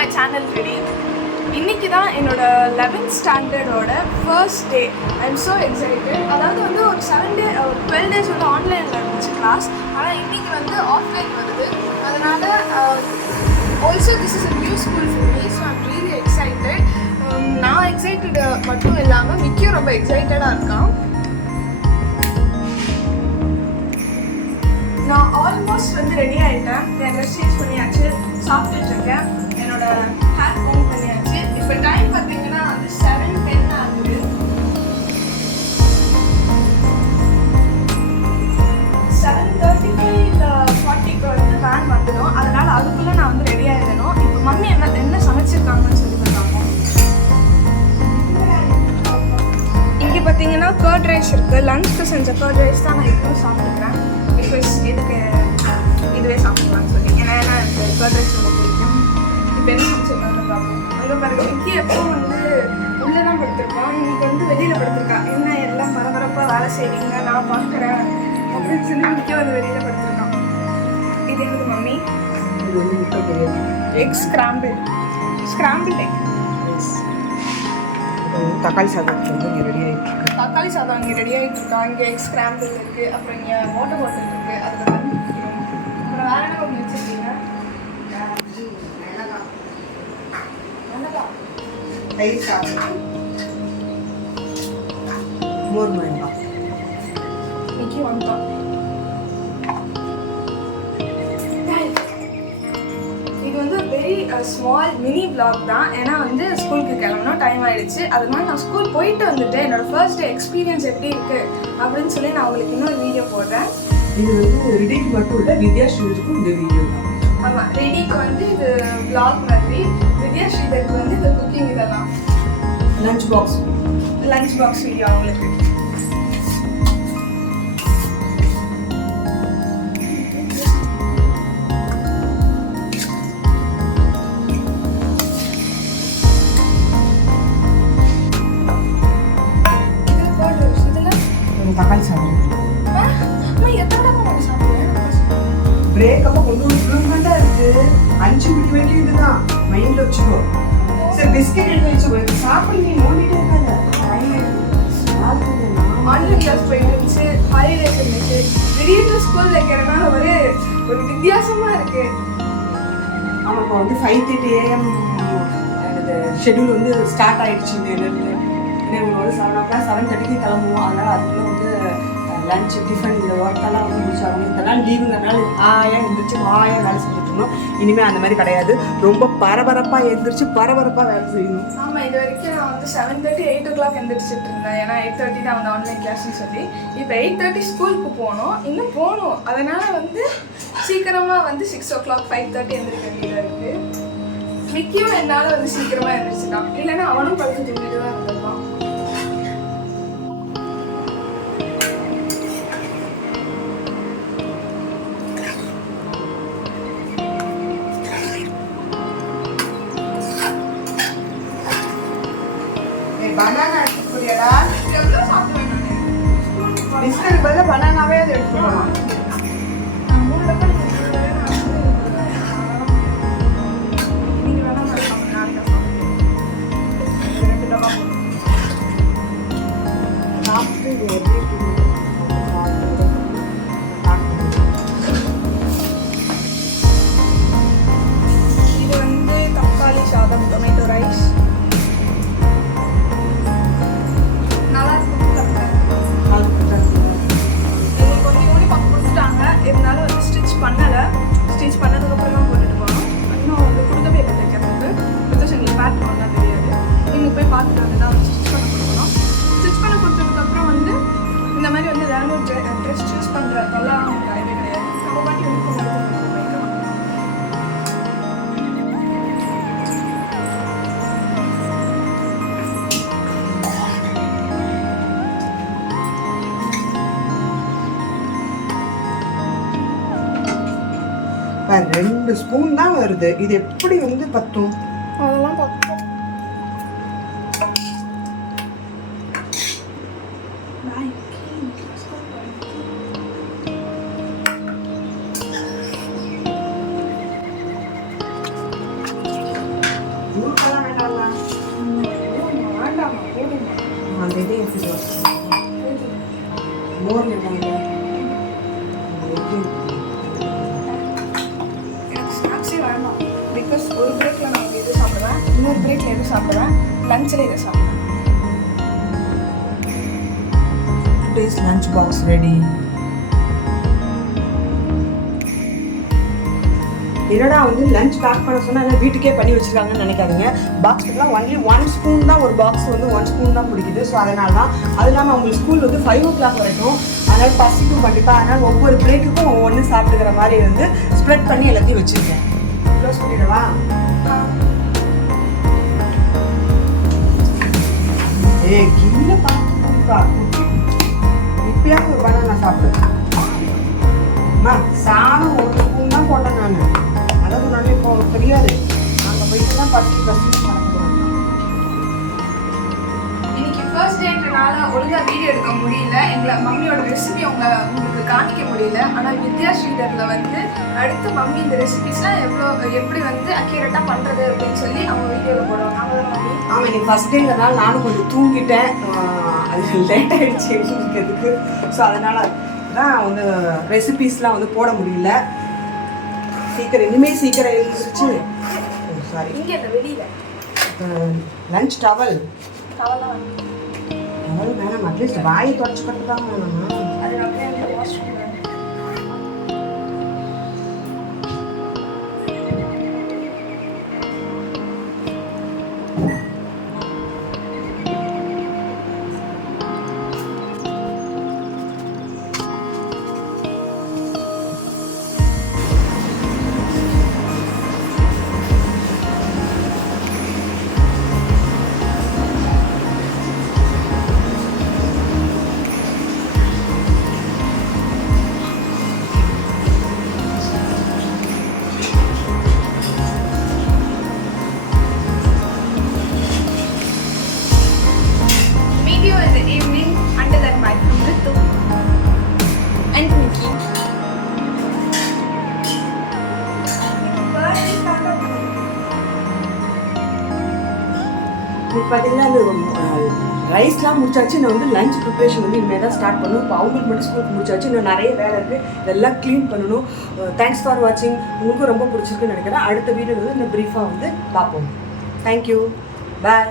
My channel ready. இன்றைக்கி தான் என்னோட 11th ஸ்டாண்டர்டோட first day. I am so excited. அதாவது வந்து ஒரு 12 days வந்து ஆன்லைனில் இருந்துச்சு கிளாஸ். ஆனால் இன்றைக்கி வந்து ஆஃப்லைன் வருது. அதனால் also this is a new school for me. So I'm really excited. நான் எக்ஸைட்டட் மட்டும் இல்லாமல் மிக்கியும் ரொம்ப எக்ஸைட்டடாக இருக்கான். நான் ஆல்மோஸ்ட் வந்து ரெடி ஆகிட்டேன். என் ட்ரெஸ் சேஞ்ச் பண்ணியாச்சு, சாப்பிட்டுட்டு இருக்கேன். என்னோட ஹேர் கோம் பண்ணியாச்சு. இப்போ டைம் பார்த்தீங்கன்னா வந்து 7:10 ஆகுது. 7:35 இல்லை 40க்கு வந்து வேன் வந்துடும். அதனால் அதுக்குள்ளே நான் வந்து ரெடி ஆகிடணும். இப்போ மம்மி என்ன சமைச்சிருக்காங்கன்னு சொல்லி தருவாங்க. இங்கே பார்த்தீங்கன்னா கர்ட் ரைஸ் இருக்குது. லஞ்சுக்கு செஞ்ச கர்ட் ரைஸ் தான் நான் இப்போவும் சாப்பிட்டுக்கிறேன். பிகாஸ் இதுக்கு இதுவே சாப்பிடலாம்னு சொல்லி. ஏன்னா எனக்கு கர்ட் ரைஸ் ரொம்ப பிடிக்கும். இப்போ என்ன சமைச்சிருக்காங்க பார்ப்போம். அங்கே பாருங்க, மிக்கி எப்போ வந்து உள்ளே தான் படுத்திருக்கான். இன்னைக்கு வந்து வெளியில் படுத்திருக்கான். என்ன எல்லாம் பரபரப்பாக வேலை செய்கிறீங்க, நான் பார்க்குறேன் அப்படின்னு சொல்லி மிக்கி வந்து வெளியில் படுத்திருக்கான். இது எனக்கு மம்மி எக் ஸ்கிராம்பிள் எக். தக்காளி சாதம் வந்து இங்கே ரெடி ஆகிட்டு இருக்கு. தக்காளி சாதம் அங்கே ரெடி ஆகிட்டு இருக்கா. இங்கே எக் ஸ்கிராம்பிள் இருக்குது. அப்புறம் இங்கே வாட்டர் பாட்டில் இருக்குது. அதில் தண்ணி குடிக்கணும். அப்புறம் வேறு என்ன ஒன்று வச்சுருக்கீங்க? தயிர் சாதம், மோர் மிளகா. மிக்கி வந்துட்டான். இது வந்து வெரி ஸ்மால் மினி விளாக் தான். ஏன்னா வந்து ஸ்கூலுக்கு கிளம்பணும், டைம் ஆகிடுச்சு. அதனால நான் ஸ்கூல் போயிட்டு வந்துட்டு என்னோட ஃபர்ஸ்ட் டே எக்ஸ்பீரியன்ஸ் எப்படி இருக்குது அப்படின்னு சொல்லி நான் உங்களுக்கு இன்னொரு வீடியோ போடுறேன். இது வந்து ரெடிக்கு மட்டும் இல்லை, வித்யாஸ்ரீக்கும் இந்த வீடியோ தான். ஆமாம், ரெடிக்கு வந்து இது விளாக் மாதிரி, வித்யாஸ்ரீதருக்கு வந்து இந்த குக்கிங் இதெல்லாம் லஞ்ச் பாக்ஸ் வீடியோ அவங்களுக்கு. தக்காளி சாதம் பிரேக்கமாக கொஞ்சம் இம்ப்ரூவ்மெண்ட்டாக இருக்குது. 5 மணி வரைக்கும் இதுதான் மைண்டில் வச்சுக்கோ. சரி, பிஸ்கெட் எடுத்து வச்சு சாப்பிட்டு நீ நோண்டிட்டே இருக்காங்க. ஆன்லைன் கிளாஸ் போயிட்டு இருந்துச்சு, ஹாலிடேஸ் இருந்துச்சு. திடீர்னு ஸ்கூல் வைக்கிறதுனால ஒரு வித்தியாசமாக இருக்குது. ஆமாம், இப்போ வந்து 5:30 AM எனது ஷெட்யூல் வந்து ஸ்டார்ட் ஆகிடுச்சு. இவங்களோட 7:30க்கு கிளம்புவோம். அதனால் அதுக்குள்ளே வந்து லஞ்ச் டிஃபன் இந்த ஒர்க்கெல்லாம் வந்து முடிச்சாங்க. இதெல்லாம் லீவுங்கிறனால ஹாயாக எழுந்திரிச்சு ஹாயாக வேலை செஞ்சுட்டு இருந்தோம். இனிமேல் அந்த மாதிரி கிடையாது. ரொம்ப பரபரப்பாக எழுந்திரிச்சு பரபரப்பாக வேலை செய்யணும். ஆமாம், இது வரைக்கும் நான் வந்து 7:30 8 o'clock எழுந்திரிச்சிட்டு இருந்தேன். ஏன்னா 8:30 தான் வந்து ஆன்லைன் கிளாஸ்ன்னு சொல்லி. இப்போ 8:30 ஸ்கூலுக்கு போகணும், இன்னும் போகணும். அதனால் வந்து சீக்கிரமாக வந்து 6 o'clock 5:30 எழுந்திரிக்க வேண்டியதாக இருக்குது. மிக்கியும் என்னால் வந்து சீக்கிரமாக எழுந்திரிச்சிட்டான். இல்லைன்னா அவனும் படுத்து தூங்கிட்டு தான் இருந்திருப்பான். பனானா எடுத்துக்கூடியடா, எவ்வளோ சாப்பிடுவேன் நான். பிஸ்கட் பதிலாக பனானாவே அதை எடுத்துக்கலாம். இது வந்து தக்காளி சாதம், டொமேட்டோ ரைஸ். நல்லா இருக்கும். எங்களுக்கு வந்து யூனிஃபார்ம் கொடுத்துட்டாங்க. இருந்தாலும் வந்து ஸ்டிச் பண்ணலை. ஸ்டிச் பண்ணதுக்கப்புறம் தான் போட்டுட்டு போகணும். இன்னும் வந்து கொடுக்கவே இல்லை தைக்கிறதுக்கு. பிகாஸ் எங்களுக்கு பேட் பண்ணலாம் தெரியாது. நீங்கள் போய் பார்த்துட்டு வந்து தான் ஸ்டிச் பண்ண கொடுக்கணும். ஸ்டிச் பண்ண கொடுத்ததுக்கப்புறம் வந்து இந்த மாதிரி வந்து ஏதாவது ட்ரெஸ் சூஸ் பண்ணுறதுக்கெல்லாம் கிடையவே கிடையாது. நம்ம பாட்டி யூனிஃபார்ம் எடுத்து போய்க்கலாம். இப்போ 2 ஸ்பூன் தான் வருது. இது எப்படி வந்து பத்தும்? அதெல்லாம் பார்த்து மோர் இருந்தாங்க. எனக்கு ஸ்நாக்ஸே வேண்டாம். பிகாஸ் ஒரு பிரேக்கில் நான் இது சாப்பிடுவேன், இன்னொரு பிரேக்கில் எது சாப்பிடுவேன், லஞ்சில் இதை சாப்பிடுவேன். Today's lunch box ready. என்னடா வந்து லஞ்ச் பேக் பண்ண சொன்னா எல்லாம் வீட்டுக்கே பண்ணி வச்சிருக்காங்கன்னு நினைக்காதீங்க. பாக்ஸ்க்குலாம் ஒன்லி 1 ஸ்பூன் தான், ஒரு பாக்ஸ் வந்து 1 ஸ்பூன் தான் பிடிக்குது. ஸோ அதனால தான். அது இல்லாமல் உங்களுக்கு ஸ்கூல் வந்து 5 o'clock வரைக்கும், அதனால் பசிக்கும் கண்டிப்பாக. அதனால் ஒவ்வொரு பிரேக்குக்கும் ஒவ்வொன்று சாப்பிட்டுக்கிற மாதிரி வந்து ஸ்ப்ரெட் பண்ணி எல்லாத்தையும் வச்சுருக்கேன். க்ளோஸ் பண்ணிடவா? கீழே பார்த்துக்கா. இப்பயாவது ஒரு பனானா சாப்பிடுவேன். அம்மா சாணம் 1 ஸ்பூன் தான் போட்டேன் நான். அதாவது நான் இப்போ தெரியாது, அங்கே போயிட்டு தான் பசி நடக்குது. இன்னைக்கு ஃபர்ஸ்ட் டேன்றனால ஒழுங்காக வீடியோ எடுக்க முடியல. எங்களை மம்மியோட ரெசிபி உங்களுக்கு காமிக்க முடியல. ஆனால் வித்யா ஸ்ரீதரில் வந்து அடுத்து மம்மி இந்த ரெசிபிஸ்லாம் எப்படி வந்து அக்யூரேட்டாக பண்ணுறது அப்படின்னு சொல்லி அவங்க வீடியோவில் போடுவாங்க. அவங்க மம்மி ஆமாம், இன்னைக்கு ஃபஸ்ட் டேங்கிறதுனால நானும் கொஞ்சம் தூங்கிட்டேன். அது லேட் ஆகிடுச்சு எழுந்திருக்கிறதுக்கு. ஸோ அதனால் தான் வந்து ரெசிபீஸ்லாம் வந்து போட முடியல. இனிமேல் சீக்கிரம் எழுந்திருச்சு. சாரி, இங்கே இல்லை வெளியில் லஞ்ச் டவல் டவல்லாம் வந்து டவல் வேணாம், அட்லீஸ்ட் வாயை தொடச்சிக்கிட்டு தான் வேணாமா? அது அப்படியே வந்து வாஷ் பண்ணுவேன். In the evening under that mic from Ritu and Nikki. இப்போ பார்த்தீங்கன்னா இந்த ரைஸ்லாம் முடிச்சாச்சு. நான் வந்து லஞ்ச் ப்ரிப்ரேஷன் வந்து இனிமேல் தான் ஸ்டார்ட் பண்ணணும். இப்போ அவங்களுக்கு மட்டும் ஸ்கூலுக்கு முடிச்சாச்சு. இன்னும் நிறைய வேலை இருக்குது, இதெல்லாம் க்ளீன் பண்ணணும். தேங்க்ஸ் ஃபார் வாட்சிங். உங்களுக்கும் ரொம்ப பிடிச்சிருக்குன்னு நினைக்கிறேன். அடுத்த வீடியோவில் வந்து இந்த ப்ரீஃபாக வந்து பார்ப்போம். தேங்க்யூ, பாய்.